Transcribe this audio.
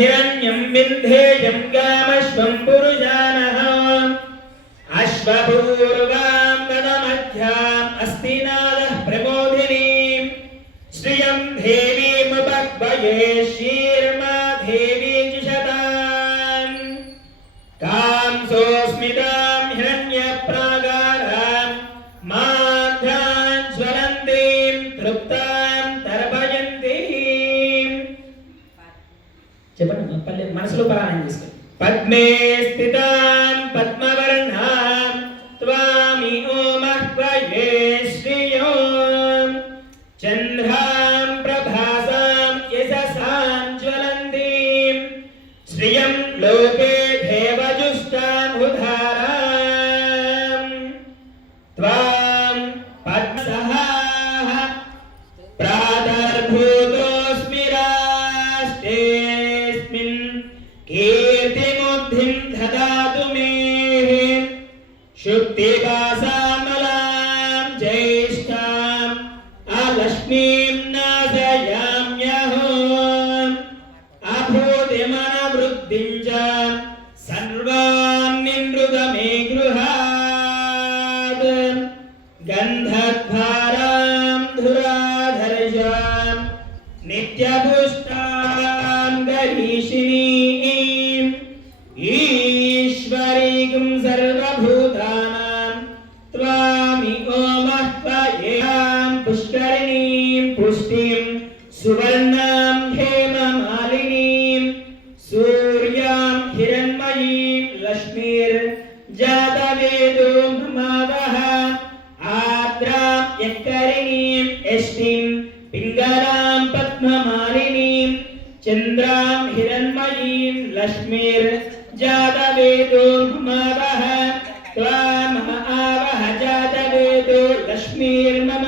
हिरण्यं विन्धेयं गामश्वं पुरुषानः अश्वपूर्वां गणमध्याम् अस्ति नादः प्रबोधिनीं श्रियं देवीमुपक्वये शीर्मा देवी जुषताम्। तां सोऽस्मितां हिरण्यप्रागारां माध्यां ज्वलन्तीं तृप्तां చెప్పండి పల్లె మనసులో పారాయణ చేసుకోండి పద్మే స్థితాం పద్మవర్ణాం త్వామి ఓమహ్వయే శ్రియం. చంద్రాం ప్రభాసాం యశసాం జ్వలంతీం. శ్రియం లోకే దేవజుష్టాం హుధా. कीर्तिमुद्धिं ददातु मे। शुक्तिपासामलां ज्येष्ठाम् अलक्ष्मीं नाशयाम्यहो अभूतिमनवृद्धिं च मे गृहात्। गन्धद्वारां धुराधर्षां, नित्यपुष्टां गरीषिणीम् सुवर्णां हेममालिनीं सूर्यां हिरण्मयीं लक्ष्मीर्जातवेदो मादः आद्रां यत्करिणीं यष्टिं पिङ्गलां पद्ममालिनीं चन्द्रां हिरण्मयीं लक्ष्मीर्जातवेदो मादः त्वामह आवह जातवेदो लक्ष्मीर्मम